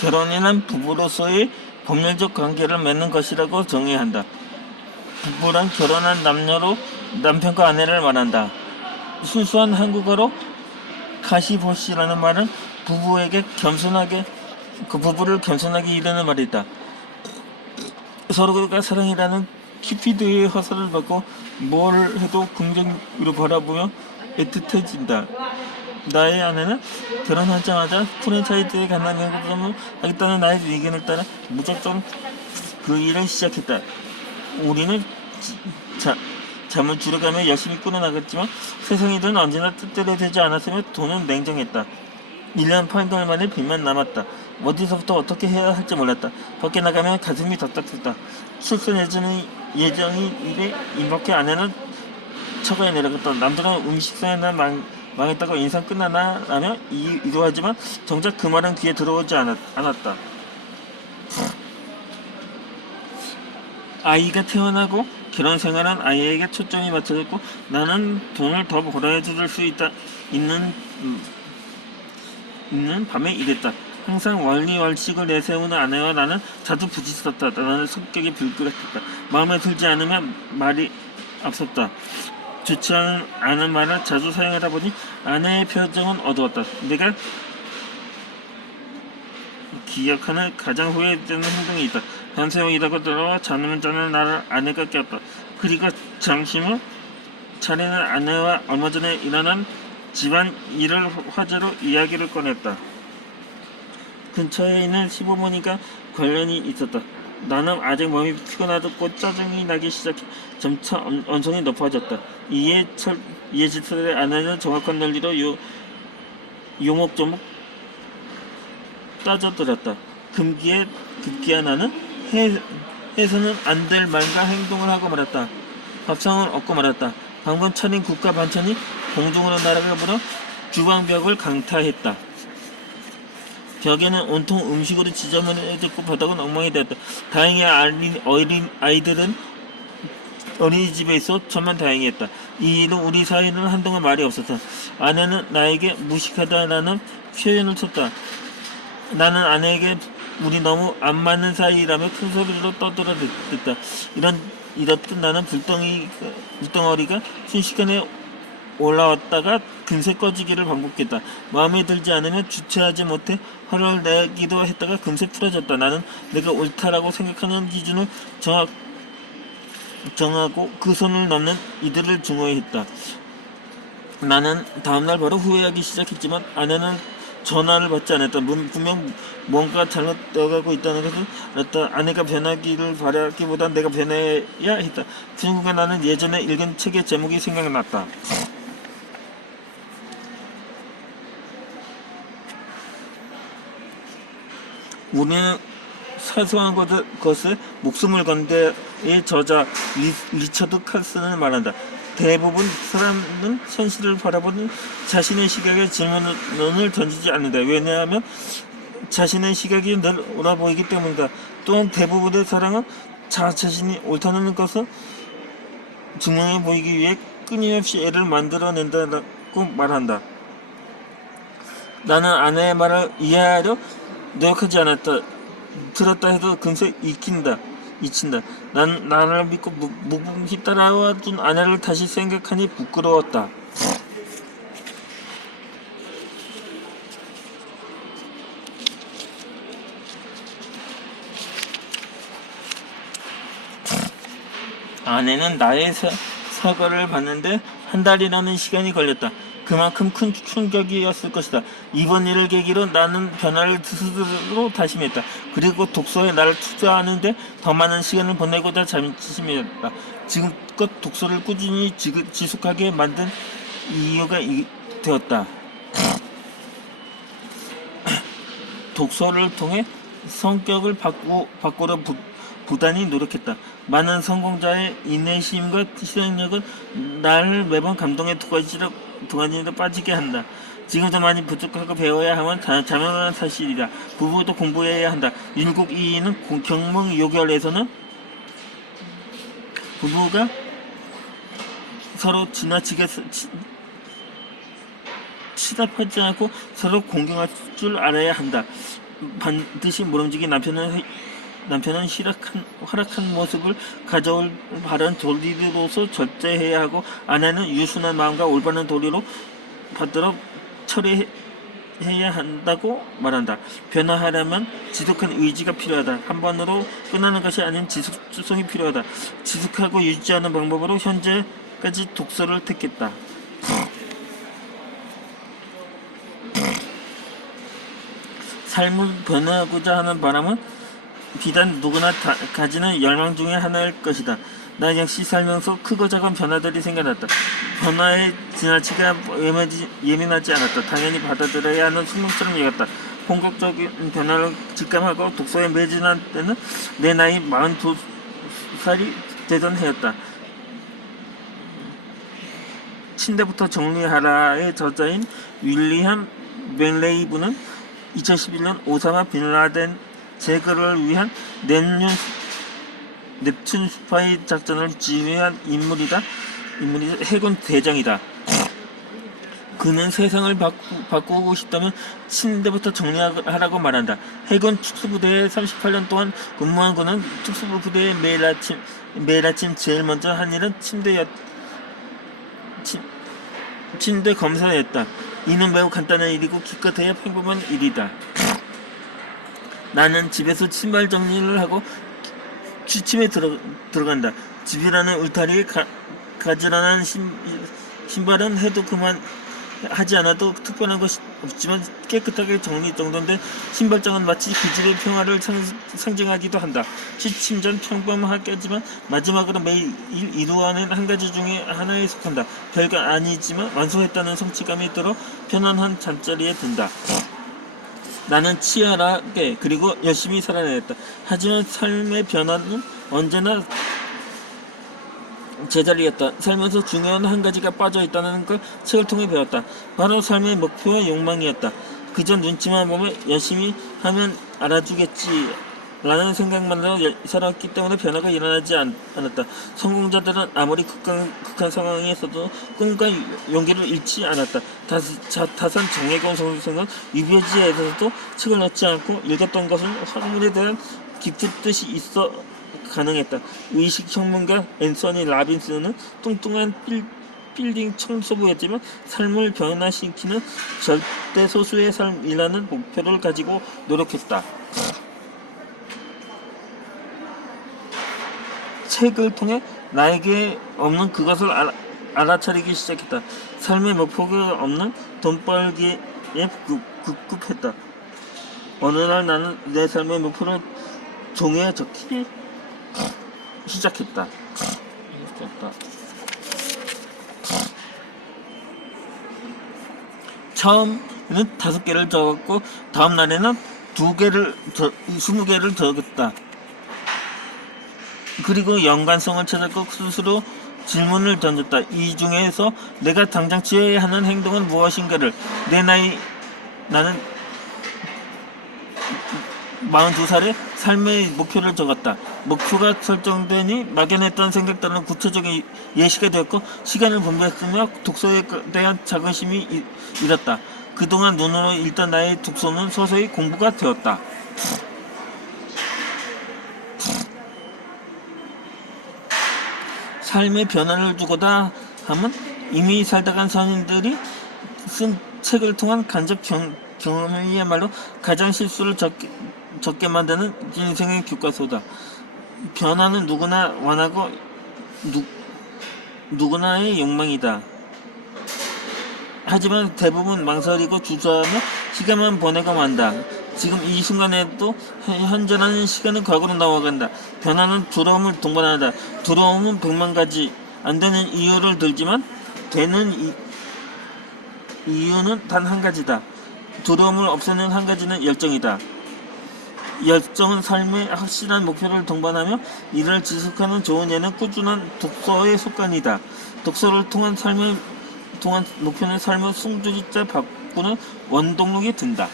결혼이란 부부로서의 법률적 관계를 맺는 것이라고 정의해야 한다. 부부란 결혼한 남녀로 남편과 아내를 말한다. 순수한 한국어로 가시보시라는 말은 부부에게 겸손하게 그 부부를 겸손하게 이르는 말이다. 서로가 사랑이라는 큐피드의 화살을 받고 뭘 해도 긍정으로 바라보며 애틋해진다. 나의 아내는 결혼하자마자 프랜차이즈에 관한 연구를 하겠다는 나의 의견을 따라 무작정 그 일을 시작했다. 우리는 잠을 줄여가며 열심히 꾸려나갔지만 세상이든 언제나 뜻대로 되지 않았으며 돈은 냉정했다. 1년 8개월 만에 빚만 남았다. 어디서부터 어떻게 해야 할지 몰랐다. 밖에 나가면 가슴이 답답했다. 출산 예정이 일에 임박해 아내는 처가에 내려갔다. 남들은 음식사에 난 망했다고 인생 끝나나 라며 이도하지만 정작 그 말은 귀에 들어오지 않았다. 아이가 태어나고 결혼 생활은 아이에게 초점이 맞춰졌고 나는 돈을 더 벌어야 줄 수 있는 밤에 일했다. 항상 원리월칙을 내세우는 아내와 나는 자주 부딪혔다. 나는 성격이 불그랬다. 마음에 들지 않으면 말이 앞섰다. 좋지 않은 말을 자주 사용하다 보니 아내의 표정은 어두웠다. 내가 기억하는 가장 후회되는 행동이 있다. 밤새워 일하고 들어와 잠을 자는 나를 아내가 깨웠다. 그리고 잠시 후 차례는 아내와 얼마 전에 일어난 집안 일을 화제로 이야기를 꺼냈다. 근처에 있는 시부모니까 관련이 있었다. 나는 아직 몸이 피곤하고 짜증이 나기 시작해 점차 언성이 높아졌다. 이에 질투의 아내는 정확한 논리로 요목조목 따져들었다. 급기야 나는 해서는 안 될 말과 행동을 하고 말았다. 밥상을 엎고 말았다. 방금 차린 국과 반찬이 공중으로 날아가보려 주방벽을 강타했다. 벽에는 온통 음식으로 지저분해졌고 바닥은 엉망이 되었다. 다행히 아이들은 어린이집에 있어 천만 다행이었다. 이 일로 우리 사이는 한동안 말이 없었다. 아내는 나에게 무식하다라는 표현을 썼다. 나는 아내에게 우리 너무 안 맞는 사이라며 큰 소리로 떠들어댔다. 이렇듯 나는 불덩어리가 순식간에 올라왔다가 금세 꺼지기를 반복했다. 마음에 들지 않으면 주체하지 못해 화를 내기도 했다가 금세 풀어졌다. 나는 내가 옳다라고 생각하는 기준을 정하고 그 선을 넘는 이들을 증오했다. 나는 다음날 바로 후회하기 시작했지만 아내는 전화를 받지 않았다. 분명 뭔가 잘못되어가고 있다는 것을 알았다. 아내가 변하기를 바라기보단 내가 변해야 했다. 그 순간 나는 예전에 읽은 책의 제목이 생각났다. 우리는 사소한 것에 목숨을 건대의 저자 리처드 칼슨은 말한다. 대부분 사람은 현실을 바라보는 자신의 시각에 질문을 던지지 않는다. 왜냐하면 자신의 시각이 늘 옳아 보이기 때문이다. 또한 대부분의 사람은 자신이 옳다는 것을 증명해 보이기 위해 끊임없이 애를 만들어낸다고 말한다. 나는 아내의 말을 이해하려 노력하지 않았다. 들었다 해도 금세 잊힌다. 나를 믿고 묵묵히 따라와준 아내를 다시 생각하니 부끄러웠다. 아내는 나의 사과를 받는데 한 달이라는 시간이 걸렸다. 그만큼 큰 충격이었을 것이다. 이번 일을 계기로 나는 변화를 스스로 다짐했다. 그리고 독서에 나를 투자하는데 더 많은 시간을 보내고자 다짐했다. 지금껏 독서를 꾸준히 지속하게 만든 이유가 되었다. 독서를 통해 성격을 바꾸려 부단히 노력했다. 많은 성공자의 인내심과 실행력은 나를 매번 감동의 두 가지로 빠지게 한다. 지금도 많이 부족하고 배워야 하면 자명한 사실이다. 부부도 공부해야 한다. 율곡 이인은 경몽 요결에서는 부부가 서로 지나치게 치닫하지 않고 서로 공경할 줄 알아야 한다. 반드시 모름지기 남편은 활약한 모습을 가져올 바른 도리로서 절제해야 하고, 아내는 유순한 마음과 올바른 도리로 받들어 처리해야 한다고 말한다. 변화하려면 지속한 의지가 필요하다. 한 번으로 끝나는 것이 아닌 지속성이 필요하다. 지속하고 유지하는 방법으로 현재까지 독서를 택했다. 삶을 변화하고자 하는 바람은 비단 누구나 가지는 열망 중에 하나일 것이다. 나 역시 살면서 크고 작은 변화들이 생겨났다. 변화에 지나치게 예민하지 않았다. 당연히 받아들여야 하는 숙명처럼 여겼다. 본격적인 변화를 직감하고 독서에 매진한 때는 내 나이 42살이 되던 해였다. 침대부터 정리하라의 저자인 윌리엄 맥레이브는 2011년 오사마 빈라덴 제거를 위한 넵튠 스파이 작전을 지휘한 인물이다. 해군 대장이다. 그는 세상을 바꾸고 싶다면 침대부터 정리하라고 말한다. 해군 특수부대에 38년 동안 근무한 그는 특수부대에 매일 아침 제일 먼저 한 일은 침대 검사였다. 이는 매우 간단한 일이고 기껏해야 평범한 일이다. 나는 집에서 신발 정리를 하고 취침에 들어간다. 집이라는 울타리에 가지런한 신발은 해도 그만 하지 않아도 특별한 것이 없지만 깨끗하게 정리 정돈된 신발장은 마치 그 집의 평화를 상징하기도 한다. 취침 전 평범하겠지만 마지막으로 매일 이루어낸 한 가지 중에 하나에 속한다. 별거 아니지만 완수했다는 성취감이 들어 편안한 잠자리에 든다. 나는 치열하게 그리고 열심히 살아내었다. 하지만 삶의 변화는 언제나 제자리였다. 살면서 중요한 한 가지가 빠져있다는 걸 책을 통해 배웠다. 바로 삶의 목표와 욕망이었다. 그저 눈치만 보면 열심히 하면 알아주겠지 라는 생각만으로 살았기 때문에 변화가 일어나지 않았다. 성공자들은 아무리 극한 상황에서도 꿈과 용기를 잃지 않았다. 다산 정혜권 선생은 위배지에서도 책을 넣지 않고 읽었던 것은 화물에 대한 깊은 뜻이 있어 가능했다. 의식혁명가 앤서니 라빈스는 뚱뚱한 빌딩 청소부였지만 삶을 변화시키는 절대 소수의 삶이라는 목표를 가지고 노력했다. 책을 통해 나에게 없는 그것을 알아차리기 시작했다. 삶의 목표가 없는 돈 벌기에 급급했다. 어느 날 나는 내 삶의 목표를 종이에 적기 시작했다. 처음에는 5개를 적었고 다음 날에는 20개를 적었다. 그리고 연관성을 찾았고 스스로 질문을 던졌다. 이 중에서 내가 당장 취해야 하는 행동은 무엇인가를. 나는 42살에 삶의 목표를 적었다. 목표가 설정되니 막연했던 생각들은 구체적인 예시가 되었고 시간을 분배했으며 독서에 대한 자긍심이 일었다. 그동안 눈으로 읽던 나의 독서는 서서히 공부가 되었다. 삶의 변화를 주고자 하면 이미 살다 간 선인들이 쓴 책을 통한 간접 경험이야말로 가장 실수를 적게 만드는 인생의 교과서다. 변화는 누구나 원하고 누구나의 욕망이다. 하지만 대부분 망설이고 주저하며 시간만 보내고 만다. 지금 이 순간에도 현재라는 시간은 과거로 나와간다. 변화는 두려움을 동반한다. 두려움은 100만 가지 안 되는 이유를 들지만 되는 이유는 단 한 가지다. 두려움을 없애는 한 가지는 열정이다. 열정은 삶의 확실한 목표를 동반하며 이를 지속하는 좋은 예는 꾸준한 독서의 습관이다. 독서를 통한 목표는 삶을 승주리자 바꾸는 원동력이 된다.